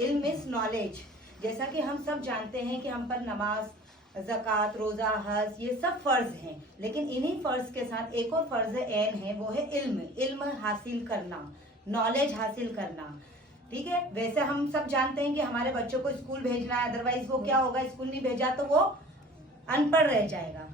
इल्म is knowledge. जैसा कि हम सब जानते हैं कि हम पर नमाज, ज़कात, रोजा, हज ये सब फर्ज हैं, लेकिन इन्हीं फर्ज के साथ एक और फर्ज ऐन है, वो है इल्म। इल्म हासिल करना, नॉलेज हासिल करना। ठीक है, वैसे हम सब जानते हैं कि हमारे बच्चों को स्कूल भेजना है, अदरवाइज वो क्या होगा, स्कूल नहीं भेजा तो वो अनपढ़ रह जाएगा,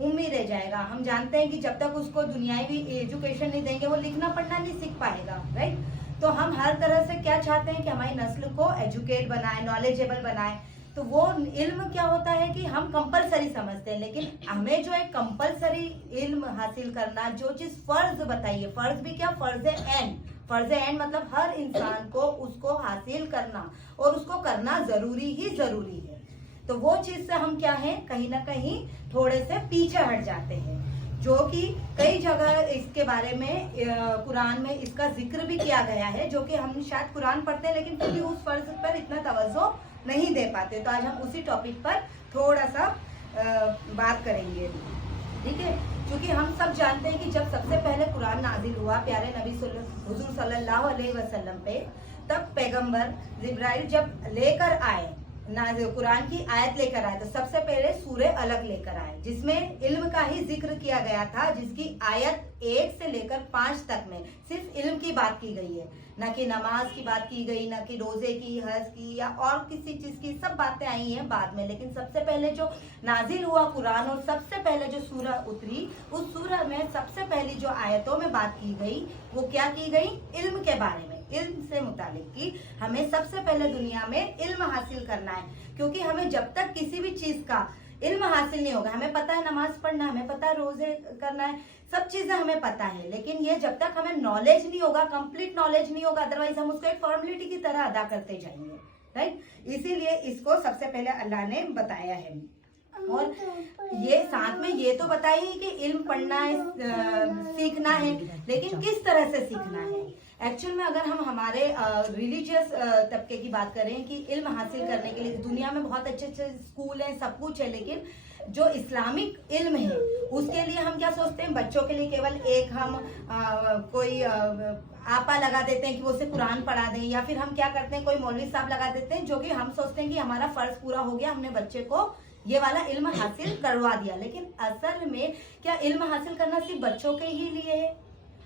उम्मी रह जाएगा। हम जानते हैं कि जब तक उसको दुनियावी एजुकेशन नहीं देंगे वो लिखना पढ़ना नहीं सीख पाएगा, राइट। तो हम हर तरह से क्या चाहते हैं कि हमारी नस्ल को एजुकेट बनाए, नॉलेजेबल बनाए। तो वो इल्म क्या होता है कि हम कंपलसरी समझते हैं, लेकिन हमें जो है कंपलसरी इल्म हासिल करना, जो चीज फर्ज बताइए, फर्ज भी क्या, फर्ज एन। फर्ज एन मतलब हर इंसान को उसको हासिल करना, और उसको करना जरूरी ही जरूरी है। तो वो चीज से हम क्या है, कहीं ना कहीं थोड़े से पीछे हट जाते हैं, जो कि कई जगह इसके बारे में कुरान में इसका जिक्र भी किया गया है, जो कि हम शायद कुरान पढ़ते हैं लेकिन फिर भी उस फर्ज पर इतना तवज्जो नहीं दे पाते। तो आज हम उसी टॉपिक पर थोड़ा सा बात करेंगे, ठीक है। क्योंकि हम सब जानते हैं कि जब सबसे पहले कुरान नाजिल हुआ प्यारे नबी हुजूर सल्लल्लाहु अलैहि वसल्लम पे, तब पैगंबर जिब्राइल जब लेकर आए कुरान की आयत लेकर आए, तो सबसे पहले सूरे अलग लेकर आए, जिसमें इल्म का ही जिक्र किया गया था, जिसकी आयत 1 से लेकर 5 तक में सिर्फ इल्म की बात की गई है, न कि नमाज की बात की गई, न कि रोजे की, हज की या और किसी चीज की। सब बातें आई हैं बाद में, लेकिन सबसे पहले जो नाजिल हुआ कुरान और सबसे पहले जो सूरह उतरी, उस सूरह में सबसे पहली जो आयतों में बात की गई वो क्या की गई, इल्म के बारे में, इल्म से मुतालिक की हमें सबसे पहले दुनिया में इल्म हासिल करना है। क्योंकि हमें जब तक किसी भी चीज का इल्म हासिल नहीं होगा, हमें पता है नमाज पढ़ना, हमें पता है रोजे करना है, सब चीजें हमें पता है, लेकिन ये जब तक हमें नॉलेज नहीं होगा, कंप्लीट नॉलेज नहीं होगा, अदरवाइज हम उसको एक फॉर्मेलिटी की तरह अदा करते जाएंगे, राइट। इसीलिए इसको सबसे पहले अल्लाह ने बताया है। और ये साथ में ये तो बताइए कि इल्म पढ़ना है, सीखना है, लेकिन किस तरह से सीखना है। एक्चुअल में अगर हम हमारे रिलीजियस तबके की बात करें कि इल्म हासिल करने के लिए दुनिया में बहुत अच्छे अच्छे स्कूल हैं, सब कुछ है, लेकिन जो इस्लामिक इल्म है उसके लिए हम क्या सोचते हैं, बच्चों के लिए केवल एक हम कोई आपा लगा देते हैं कि वो उसे कुरान पढ़ा दें, या फिर हम क्या करते हैं, कोई मौलवी साहब लगा देते हैं, जो कि हम सोचते हैं कि हमारा फर्ज पूरा हो गया, हमने बच्चे को ये वाला इल्म हासिल करवा दिया। लेकिन असल में क्या इल्म हासिल करना सिर्फ बच्चों के ही लिए है,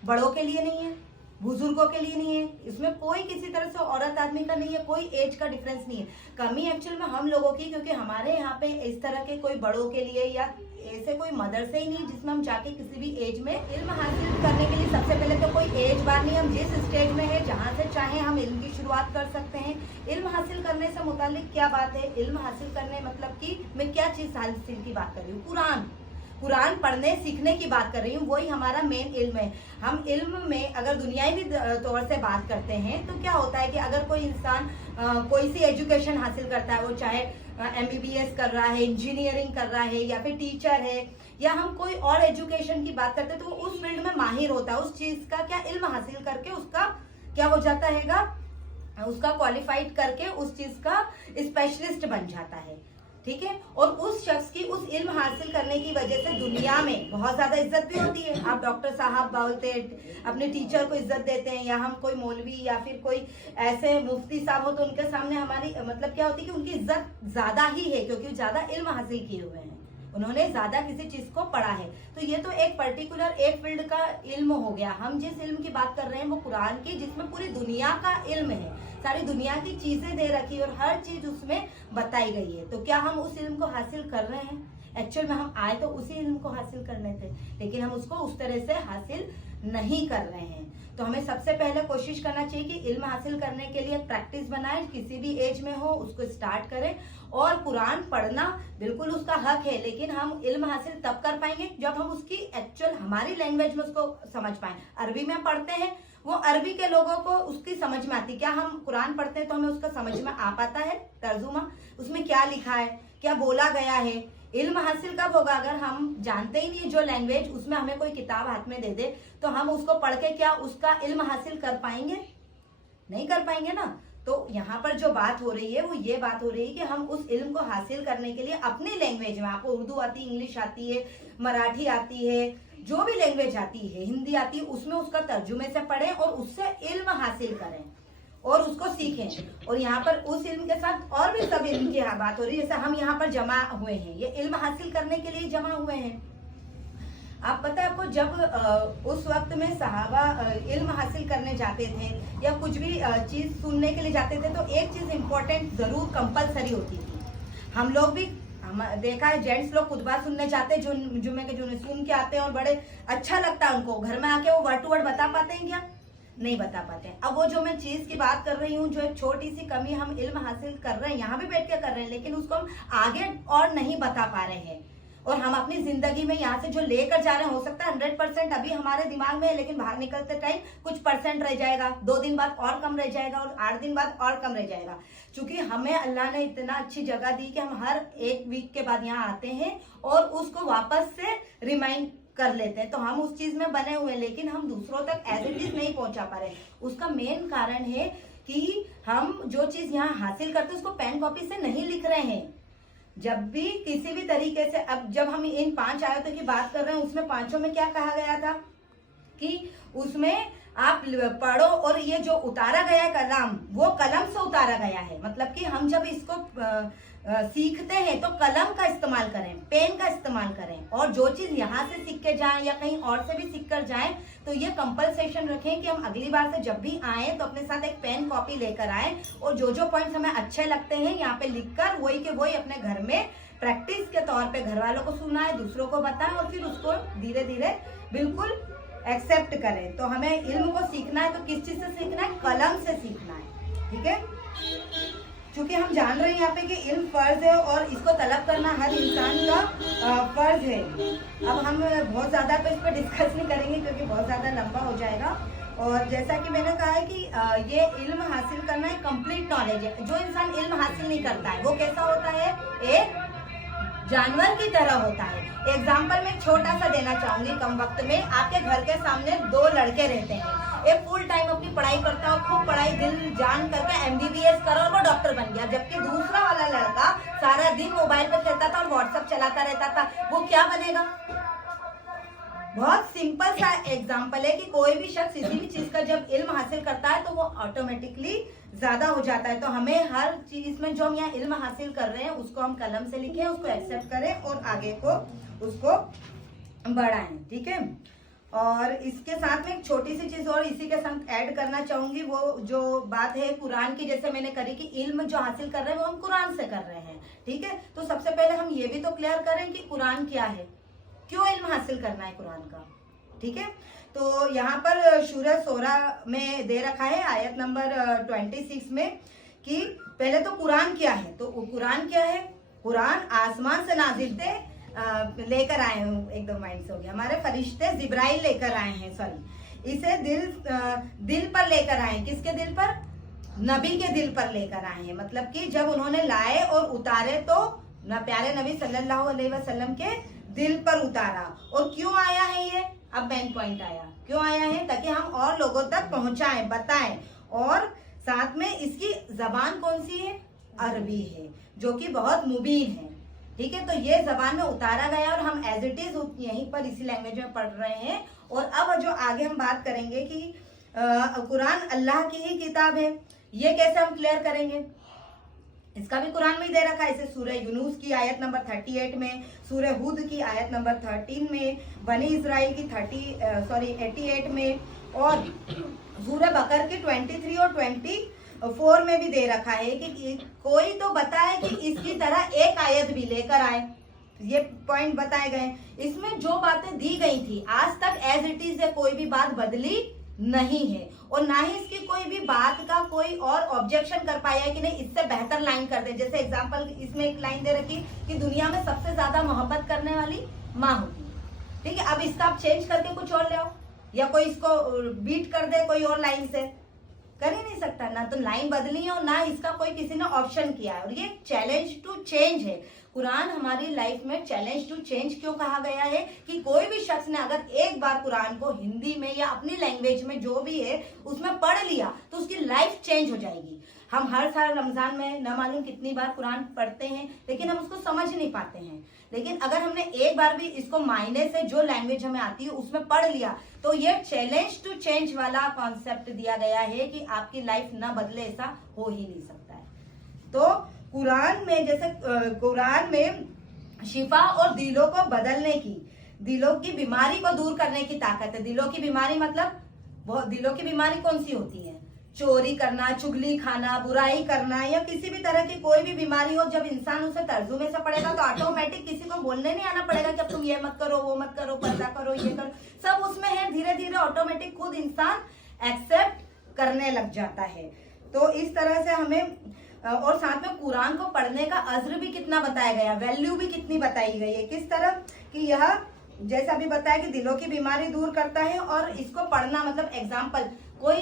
बड़ों के लिए नहीं है, बुजुर्गों के लिए नहीं है, इसमें कोई किसी तरह से औरत आदमी का नहीं है, कोई एज का डिफरेंस नहीं है। कमी एक्चुअल में हम लोगों की, क्योंकि हमारे यहाँ पे इस तरह के कोई बड़ों के लिए या ऐसे कोई मदरसे ही नहीं जिसमें हम जाके किसी भी एज में इल्म हासिल करने के लिए, सबसे पहले तो कोई एज बार नहीं, हम जिस स्टेज में है जहाँ से चाहे हम इल्म की शुरुआत कर सकते हैं। इल्म हासिल करने से मुतालिक क्या बात है, इल्म हासिल करने मतलब कि मैं क्या चीज हासिल की बात कर रही हूँ, कुरान पढ़ने सीखने की बात कर रही हूँ, वही हमारा मेन इल्म है। हम इल्म में अगर दुनियावी तौर से बात करते हैं तो क्या होता है कि अगर कोई इंसान कोई सी एजुकेशन हासिल करता है, वो चाहे MBBS कर रहा है, इंजीनियरिंग कर रहा है, या फिर टीचर है, या हम कोई और एजुकेशन की बात करते हैं, तो वो उस फील्ड में माहिर होता है, उस चीज का क्या इल्म हासिल करके उसका क्या हो जाता है, उसका क्वालिफाइड करके उस चीज का स्पेशलिस्ट बन जाता है, ठीक है। और उस शख्स की उस इल्म हासिल करने की वजह से दुनिया में बहुत ज्यादा इज्जत भी होती है। आप डॉक्टर साहब बोलते हैं, अपने टीचर को इज्जत देते हैं, या हम कोई मौलवी या फिर कोई ऐसे मुफ्ती साहब हो तो उनके सामने हमारी मतलब क्या होती है कि उनकी इज्जत ज्यादा ही है, क्योंकि ज्यादा इल्म हासिल किए हुए हैं, उन्होंने ज्यादा किसी चीज को पढ़ा है। तो ये तो एक पर्टिकुलर एक फील्ड का इल्म हो गया। हम जिस इल्म की बात कर रहे हैं वो कुरान की, जिसमें पूरी दुनिया का इल्म है, सारी दुनिया की चीजें दे रखी और हर चीज उसमें बताई गई है। तो क्या हम उस इल्म को हासिल कर रहे हैं? एक्चुअल में हम आए तो उसी इल्म को हासिल करने थे, लेकिन हम उसको उस तरह से हासिल नहीं कर रहे हैं। तो हमें सबसे पहले कोशिश करना चाहिए कि इल्म हासिल करने के लिए प्रैक्टिस बनाएं, किसी भी एज में हो उसको स्टार्ट करें। और कुरान पढ़ना बिल्कुल उसका हक है, लेकिन हम इल्म हासिल तब कर पाएंगे जब हम उसकी एक्चुअल हमारी लैंग्वेज में उसको समझ पाएं। अरबी में पढ़ते हैं, वो अरबी के लोगों को उसकी समझ में आती। क्या हम कुरान पढ़ते हैं तो हमें उसका समझ में आ पाता है तर्जुमा, उसमें क्या लिखा है, क्या बोला गया है? इल्म हासिल कब होगा? अगर हम जानते ही नहीं जो लैंग्वेज, उसमें हमें कोई किताब हाथ में दे दे तो हम उसको पढ़ के क्या उसका इल्म हासिल कर पाएंगे? नहीं कर पाएंगे ना। तो यहाँ पर जो बात हो रही है वो ये बात हो रही है कि हम उस इल्म को हासिल करने के लिए अपनी लैंग्वेज में, आपको उर्दू आती है, इंग्लिश आती है, मराठी आती है, जो भी लैंग्वेज आती है, हिंदी आती है, उसमें उसका तर्जुमे से पढ़ें और उससे इल्म हासिल करें। और उसको सीखें। और यहाँ पर उस इल्म के साथ और भी सब इल्म की बात हो रही है। जैसे हम यहाँ पर जमा हुए हैं, ये इल्म हासिल करने के लिए जमा हुए हैं। आप पता है आपको, जब उस वक्त में सहाबा इल्म हासिल करने जाते थे या कुछ भी चीज सुनने के लिए जाते थे, तो एक चीज इम्पोर्टेंट जरूर कंपलसरी होती थी। हम लोग भी देखा है, जेंट्स लोग खुतबा सुनने जाते हैं, जुम्मे के जुम्मे सुन के आते हैं और बड़े अच्छा लगता है उनको। घर में आके वो वर्ड टू वर्ड बता पाते हैं क्या? नहीं बता पाते हैं। अब वो जो मैं चीज की बात कर रही हूँ, जो एक छोटी सी कमी हम इल्म हासिल कर रहे हैं, यहाँ भी बैठ के कर रहे हैं, लेकिन उसको हम आगे और नहीं बता पा रहे हैं। और हम अपनी जिंदगी में यहाँ से जो लेकर जा रहे हैं, हो सकता है 100% अभी हमारे दिमाग में है, लेकिन बाहर निकलते टाइम कुछ परसेंट रह जाएगा, 2 दिन बाद और कम रह जाएगा, और 8 दिन बाद और कम रह जाएगा। क्योंकि हमें अल्लाह ने इतना अच्छी जगह दी कि हम हर एक वीक के बाद यहाँ आते हैं और उसको वापस से रिमाइंड कर लेते हैं। तो हम उस चीज में बने हुए, लेकिन हम दूसरों तक एज इट इज नहीं पहुंचा पा रहे। उसका मेन कारण है कि हम जो चीज यहाँ हासिल करते हैं उसको पेन कॉपी से नहीं लिख रहे हैं। जब भी किसी भी तरीके से, अब जब हम इन 5 आयतों की बात कर रहे हैं, उसमें 5 में क्या कहा गया था कि उसमें आप पढ़ो, और ये जो उतारा गया है कलाम, वो कलम से उतारा गया है। मतलब कि हम जब इसको सीखते हैं तो कलम का इस्तेमाल करें, पेन का इस्तेमाल करें, और जो चीज यहाँ से सीख के जाएं या कहीं और से भी सीख कर जाएं, तो ये कंपलसेशन रखें कि हम अगली बार से जब भी आए तो अपने साथ एक पेन कॉपी लेकर आए, और जो जो पॉइंट्स हमें अच्छे लगते हैं यहाँ पे लिखकर वही के वही अपने घर में प्रैक्टिस के तौर पे घर वालों को सुनाए, दूसरों को बताएं, और फिर उसको धीरे धीरे बिल्कुल एक्सेप्ट करें। तो हमें इल्म को सीखना है तो किस चीज से सीखना है? कलम से सीखना है। ठीक है, क्योंकि हम जान रहे हैं यहाँ पे कि इल्म फर्ज है और इसको तलब करना हर इंसान का फर्ज है। अब हम बहुत ज्यादा तो इस पर डिस्कस नहीं करेंगे क्योंकि बहुत ज्यादा लंबा हो जाएगा। और जैसा कि मैंने कहा है कि ये इल्म हासिल करना एक कंप्लीट नॉलेज है। जो इंसान इल्म हासिल नहीं करता है वो कैसा होता है? एक जानवर की तरह होता है। एग्जाम्पल मैं छोटा सा देना चाहूंगी कम वक्त में। आपके घर के सामने 2 लड़के रहते हैं, एक फुल टाइम अपनी पढ़ाई करता है, खूब पढ़ाई दिल जान करके MBBS करा और वो डॉक्टर बन गया, जबकि दूसरा वाला लड़का सारा दिन मोबाइल पे खेलता था और व्हाट्सएप चलाता रहता था, वो क्या बनेगा? बहुत सिंपल सा एग्जाम्पल है कि कोई भी शख्स किसी भी चीज का जब इल्म हासिल करता है तो वो ऑटोमेटिकली ज्यादा हो जाता है। तो हमें हर चीज में जो हम यहाँ इल्म हासिल कर रहे हैं उसको हम कलम से लिखें, उसको एक्सेप्ट करें और आगे को उसको बढ़ाएं। ठीक है, और इसके साथ में एक छोटी सी चीज और इसी के साथ ऐड करना चाहूंगी, वो जो बात है कुरान की, जैसे मैंने करी कि इल्म जो हासिल कर रहे हैं वो हम कुरान से कर रहे हैं। ठीक है, तो सबसे पहले हम ये भी तो क्लियर करें कि कुरान क्या है, क्यों इल्म हासिल करना है कुरान का। ठीक है, तो यहाँ पर सूरह शूरा में दे रखा है आयत नंबर 26 में कि पहले तो कुरान क्या है। तो कुरान क्या है? कुरान आसमान से नाजिल थे, लेकर आए हूँ, एकदम माइंड से हो गया, हमारे फरिश्ते जिब्राइल लेकर आए हैं, सॉरी, इसे दिल पर लेकर आए। किसके दिल पर? नबी के दिल पर लेकर आए हैं। मतलब कि जब उन्होंने लाए और उतारे तो प्यारे नबी सल्लल्लाहु अलैहि वसल्लम के दिल पर उतारा। और क्यों आया है ये? अब मेन पॉइंट आया, क्यों आया है? ताकि हम और लोगों तक पहुंचाएं, बताएं, और साथ में इसकी जबान कौन सी है? अरबी है, जो कि बहुत मुबीन है। ठीक है, तो ये जबान में उतारा गया और हम एज इट इज यहीं पर इसी लैंग्वेज में पढ़ रहे हैं। और अब जो आगे हम बात करेंगे कि कुरान अल्लाह की ही किताब है, ये कैसे हम क्लियर करेंगे? इसका भी कुरान में दे रखा है। इसे सूरह यूनुस की आयत नंबर 38 में, सूरह हुद की आयत नंबर 13 में, बनी इस्राइल की 88 में, और सूरह बकर की 23 और 24 में भी दे रखा है कि कोई तो बताए कि इसकी तरह एक आयत भी लेकर आए। ये पॉइंट बताए गए। इसमें जो बातें दी गई थी आज तक एज इट इज है, कोई भी बात बदली नहीं है, और ना ही इसकी कोई भी बात का कोई और ऑब्जेक्शन कर पाया है कि नहीं इससे बेहतर लाइन कर दे। जैसे एग्जांपल इसमें एक लाइन दे रखी कि दुनिया में सबसे ज्यादा मोहब्बत करने वाली माँ होती है। ठीक है, अब इसका आप चेंज करके कुछ और ले आओ, या कोई इसको बीट कर दे कोई और लाइन से, कर ही नहीं सकता। ना तो लाइन बदली है और ना इसका कोई किसी ने ऑप्शन किया है। और ये चैलेंज टू चेंज है। कुरान हमारी लाइफ में चैलेंज टू चेंज क्यों कहा गया है? कि कोई भी शख्स ने अगर एक बार कुरान को हिंदी में या अपनी लैंग्वेज में जो भी है उसमें पढ़ लिया तो उसकी लाइफ चेंज हो जाएगी। हम हर साल रमजान में न मालूम कितनी बार कुरान पढ़ते हैं, लेकिन हम उसको समझ नहीं पाते हैं। लेकिन अगर हमने एक बार भी इसको मायने से जो लैंग्वेज हमें आती है उसमें पढ़ लिया, तो ये चैलेंज टू चेंज वाला कॉन्सेप्ट दिया गया है कि आपकी लाइफ ना बदले, ऐसा हो ही नहीं सकता है। तो कुरान में, जैसे कुरान में शिफा और दिलों को बदलने की, दिलों की बीमारी को दूर करने की ताकत है। दिलों की बीमारी मतलब, वो दिलों की बीमारी कौन सी होती है? चोरी करना, चुगली खाना, बुराई करना, या किसी भी तरह की कोई भी बीमारी हो, जब इंसान उसे तर्जुमे से पढ़ेगा तो ऑटोमेटिक किसी को बोलने नहीं आना पड़ेगा कि अब तुम ये मत करो, वो मत करो, पर्दा करो, ये करो, सब उसमें है। धीरे धीरे ऑटोमेटिक खुद इंसान एक्सेप्ट करने लग जाता है। तो इस तरह से हमें, और साथ में कुरान को पढ़ने का अज्र भी कितना बताया गया, वैल्यू भी कितनी बताई गई है। किस तरह कि यह, जैसा अभी बताया कि दिलों की बीमारी दूर करता है, और इसको पढ़ना मतलब एग्जाम्पल, कोई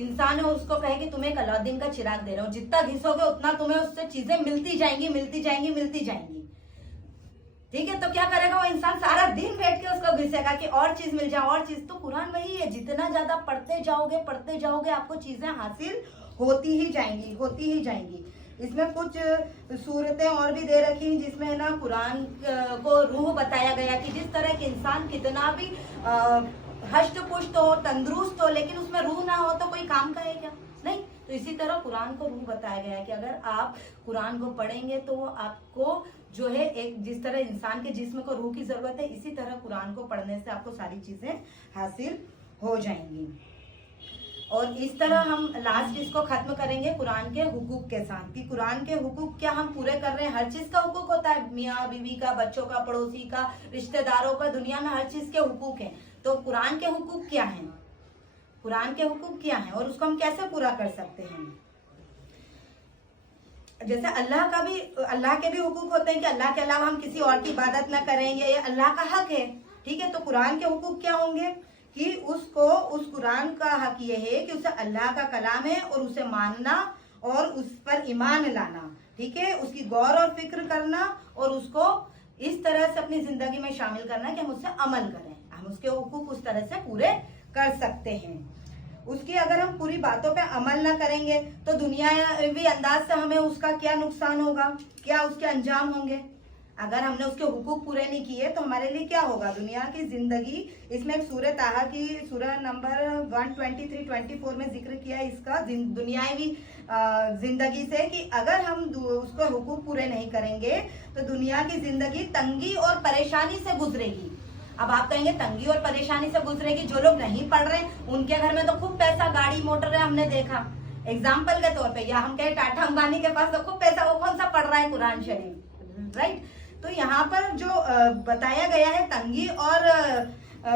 इंसान है, उसको कहे कि तुम्हें एक अलाउद्दीन का चिराग दे रहा हूँ, जितना घिसोगे उतना तुम्हें उससे चीजें मिलती जाएंगी, मिलती जाएंगी, मिलती जाएंगी। ठीक है, तो क्या करेगा वो इंसान? सारा दिन बैठ के उसको घिसेगा कि और चीज मिल जाए, और चीज। तो कुरान वही है, जितना ज्यादा पढ़ते जाओगे आपको चीजें हासिल होती ही जाएंगी, होती ही जाएंगी। इसमें कुछ सूरतें और भी दे रखी हैं जिसमें ना कुरान को रूह बताया गया कि जिस तरह के इंसान कितना भी हष्ट पुष्ट हो, तंदुरुस्त हो, लेकिन उसमें रूह ना हो तो कोई काम का है क्या? नहीं। तो इसी तरह कुरान को रूह बताया गया है कि अगर आप कुरान को पढ़ेंगे तो आपको जो है, एक जिस तरह इंसान के जिस्म को रूह की जरूरत है, इसी तरह कुरान को पढ़ने से आपको सारी चीजें हासिल हो जाएंगी। और इस तरह हम लास्ट इसको खत्म करेंगे कुरान के हुकूक के साथ, कि कुरान के हुकूक क्या हम पूरे कर रहे हैं। हर चीज का हुकूक होता है, मियाँ बीवी का, बच्चों का, पड़ोसी का, रिश्तेदारों का, दुनिया में हर चीज के हुकूक हैं। तो कुरान के हुकूक क्या हैं? कुरान के हुकूक क्या हैं और उसको हम कैसे पूरा कर सकते हैं? जैसे अल्लाह के भी हुकूक होते हैं कि अल्लाह के अलावा हम किसी और की इबादत ना करें, ये अल्लाह का हक है। ठीक है, तो कुरान के हुकूक क्या होंगे कि उसको, उस कुरान का हक ये है कि उसे अल्लाह का कलाम है और उसे मानना और उस पर ईमान लाना। ठीक है, उसकी गौर और फिक्र करना और उसको इस तरह से अपनी जिंदगी में शामिल करना कि हम उससे अमल करें, हम उसके हुकूक उस तरह से पूरे कर सकते हैं। उसकी अगर हम पूरी बातों पे अमल ना करेंगे तो दुनियावी अंदाज से हमें उसका क्या नुकसान होगा, क्या उसके अंजाम होंगे। अगर हमने उसके हुकूक पूरे नहीं किए तो हमारे लिए क्या होगा दुनिया की जिंदगी। इसमें एक सूरत आहा की सूरह नंबर 123-24 में जिक्र किया है इसका, दुनियावी जिंदगी से, कि अगर हम उसको हुकूक पूरे नहीं करेंगे तो दुनिया की जिंदगी तंगी और परेशानी से गुजरेगी। अब आप कहेंगे तंगी और परेशानी से गुजरेगी, जो लोग नहीं पढ़ रहे उनके घर में तो खूब पैसा, गाड़ी मोटर है, हमने देखा एग्जाम्पल के तौर पे, या हम कहें टाटा अंबानी के पास तो खूब पैसा, वो कौन सा पढ़ रहा है कुरान शरीफ, राइट। तो यहाँ पर जो बताया गया है तंगी और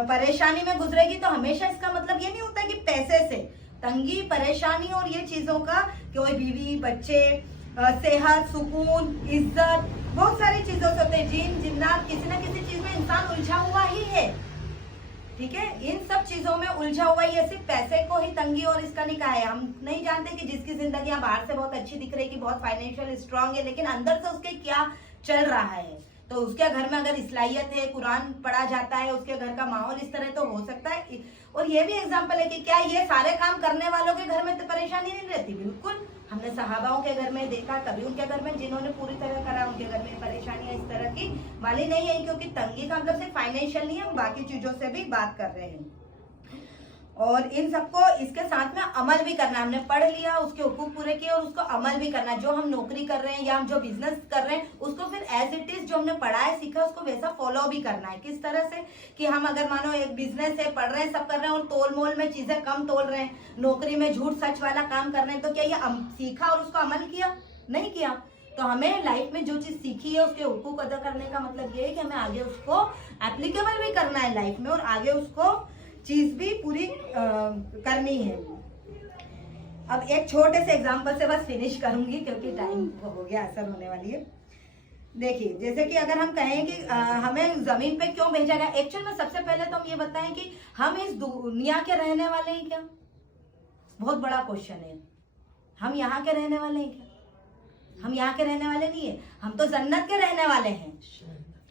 परेशानी में गुजरेगी, तो हमेशा इसका मतलब ये नहीं होता कि पैसे से तंगी, परेशानी और ये चीजों का, कोई बीवी, बच्चे, सेहत, सुकून, इज्जत, बहुत सारी चीजों से होते हैं। जिन जिन्नात, किसी न किसी चीज में इंसान उलझा हुआ ही है। ठीक है, इन सब चीजों में उलझा हुआ ही है, सिर्फ पैसे को ही तंगी और इसका नहीं कहा है। हम नहीं जानते कि जिसकी जिंदगी बाहर से बहुत अच्छी दिख रही है कि बहुत फाइनेंशियल स्ट्रांग है, लेकिन अंदर से उसके क्या चल रहा है। तो उसके घर में अगर इस्लाहियत है, कुरान पढ़ा जाता है, उसके घर का माहौल इस तरह तो हो सकता है। और ये भी एग्जाम्पल है कि क्या ये सारे काम करने वालों के घर में तो परेशानी नहीं रहती? बिल्कुल, हमने सहाबाओं के घर में देखा, कभी उनके घर में जिन्होंने पूरी तरह करा उनके घर में परेशानियां इस तरह की वाली नहीं है, क्योंकि तंगी का मतलब सिर्फ फाइनेंशियल नहीं है, हम बाकी चीजों से भी बात कर रहे हैं। और इन सबको इसके साथ में अमल भी करना, हमने पढ़ लिया, उसके हुकूक पूरे किए और उसको अमल भी करना। जो हम नौकरी कर रहे हैं या हम जो बिजनेस कर रहे हैं उसको फिर एज इट इज जो हमने पढ़ा है, सीखा, उसको वैसा फॉलो भी करना है। किस तरह से कि हम अगर मानो एक बिजनेस है, पढ़ रहे हैं, सब कर रहे हैं और तोल मोल में चीजें कम तोल रहे हैं, नौकरी में झूठ सच वाला काम कर रहे हैं, तो क्या ये सीखा और उसको अमल किया? नहीं किया। तो हमें लाइफ में जो चीज सीखी है उसके हुकूक अदा करने का मतलब ये है कि हमें आगे उसको एप्लीकेबल भी करना है लाइफ में और आगे उसको चीज भी पूरी करनी है। अब एक छोटे से एग्जांपल से बस फिनिश करूंगी क्योंकि टाइम हो गया, असर होने वाली है। देखिए, जैसे कि अगर हम कहें कि हमें जमीन पे क्यों भेजा गया, एक्चुअल में सबसे पहले तो हम ये बताएं कि हम इस दुनिया के रहने वाले हैं क्या? बहुत बड़ा क्वेश्चन है। हम यहाँ के रहने वाले हैं क्या? हम यहाँ के रहने वाले नहीं है, हम तो जन्नत के रहने वाले हैं,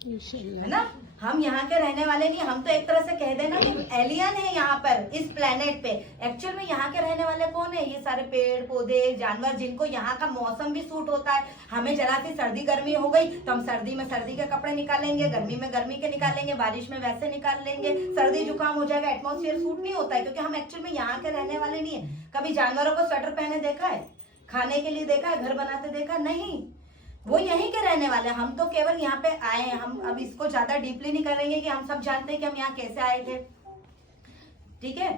है ना। हम यहाँ के रहने वाले नहीं, हम तो एक तरह से कह देना कि एलियन है यहाँ पर इस प्लेनेट पे। एक्चुअल में यहाँ के रहने वाले कौन है? ये सारे पेड़ पौधे जानवर, जिनको यहाँ का मौसम भी सूट होता है। हमें जरा सी सर्दी गर्मी हो गई तो हम सर्दी में सर्दी के कपड़े निकालेंगे, गर्मी में गर्मी के निकालेंगे, बारिश में वैसे निकाल लेंगे, सर्दी जुकाम हो जाएगा, एटमॉस्फेयर सूट नहीं होता है, क्योंकि हम एक्चुअल में यहाँ के रहने वाले नहीं है। कभी जानवरों को स्वेटर पहने देखा है? खाने के लिए देखा है? घर बनाते देखा? नहीं, वो यहीं के रहने वाले। हम तो केवल यहाँ पे आए हैं। हम अब इसको ज्यादा डीपली नहीं करेंगे कि हम सब जानते हैं कि हम यहाँ कैसे आए थे, ठीक है।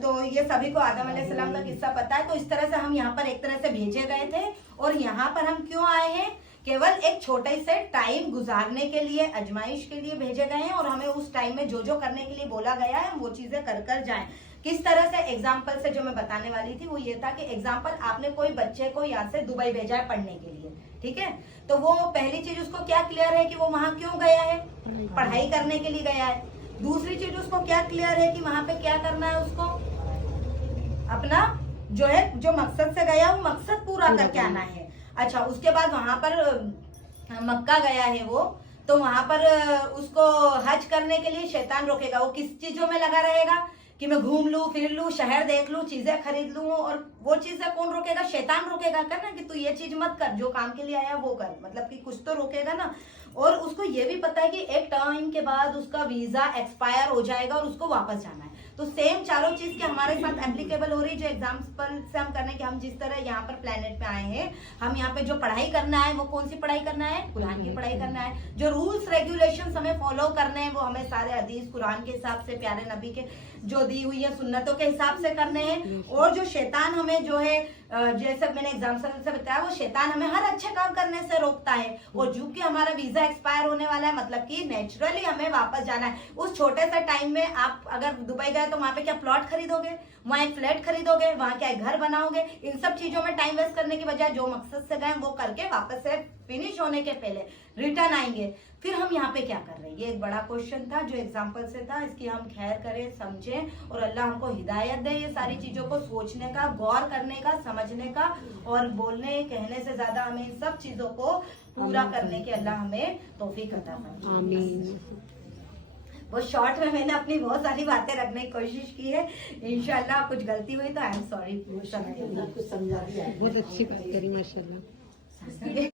तो ये सभी को आदम अलैहिस्सलाम का किस्सा पता है। तो इस तरह से हम यहाँ पर एक तरह से भेजे गए थे। और यहाँ पर हम क्यों आए हैं? केवल एक छोटे से टाइम गुजारने के लिए, आजमाइश के लिए भेजे गए हैं। और हमें उस टाइम में जो जो करने के लिए बोला गया है हम वो चीजें कर कर जाएं। किस तरह से? एग्जाम्पल से जो मैं बताने वाली थी वो ये था कि एग्जाम्पल, आपने कोई बच्चे को यहाँ से दुबई भेजा है पढ़ने के लिए, ठीक है। तो वो पहली चीज उसको क्या क्लियर है कि वो वहां क्यों गया है? पढ़ाई करने के लिए गया है। दूसरी चीज उसको क्या क्लियर है कि वहां पे क्या करना है उसको? अपना जो है, जो मकसद से गया वो मकसद पूरा करके आना है। अच्छा, उसके बाद वहां पर मक्का गया है वो, तो वहां पर उसको हज करने के लिए शैतान रोकेगा। वो किस चीजों में लगा रहेगा कि मैं घूम लूं, फिर लूं, शहर देख लूं, चीजें खरीद लूं। और वो चीजें कौन रोकेगा? शैतान रोकेगा। करना कि तू ये चीज मत कर, जो काम के लिए आया वो कर, मतलब कि कुछ तो रोकेगा ना। और उसको ये भी पता है कि एक टाइम के बाद उसका वीजा एक्सपायर हो जाएगा और उसको वापस जाना है। तो सेम चारों चीज के हमारे साथ एप्लीकेबल हो रही है। जो एग्जाम्पल से हम करने कि हम जिस तरह यहाँ पर प्लेनेट पे आए हैं, हम यहाँ पे जो पढ़ाई करना है वो कौन सी पढ़ाई करना है? कुरान की पढ़ाई करना है। जो रूल्स रेगुलेशन हमें फॉलो करने हैं वो हमें सारे हदीस कुरान के हिसाब से, प्यारे नबी के जो दी हुई है सुन्नतों के हिसाब से करने हैं। और जो शैतान हमें जो है, जैसे मैंने एग्जाम्पल से बताया, वो शैतान हमें हर अच्छे काम करने से रोकता है। और जो कि हमारा वीजा एक्सपायर होने वाला है, मतलब कि नेचुरली हमें वापस जाना है। उस छोटे से टाइम में आप अगर दुबई गए तो वहां पे क्या प्लॉट खरीदोगे? वहां एक फ्लैट खरीदोगे? वहां क्या घर बनाओगे? इन सब चीजों में टाइम वेस्ट करने की बजाय जो मकसद से गए वो करके वापस से फिनिश होने के पहले रिटर्न आएंगे। फिर हम यहाँ पे क्या कर रहे हैं? ये एक बड़ा क्वेश्चन था जो एग्जाम्पल से था। इसकी हम खैर करें, समझें, और अल्लाह हमको हिदायत दे ये सारी चीजों को सोचने का, गौर करने का, समझने का, और बोलने कहने से ज्यादा हमें इन सब चीजों को पूरा करने की अल्लाह हमें तौफीक अता फरमाए। आमीन। वो शॉर्ट में मैंने अपनी बहुत सारी बातें रखने की कोशिश की है। इंशाल्लाह कुछ गलती हुई तो आई एम सॉरी। कुछ समझा दिया, बहुत अच्छी बात करी माशाल्लाह।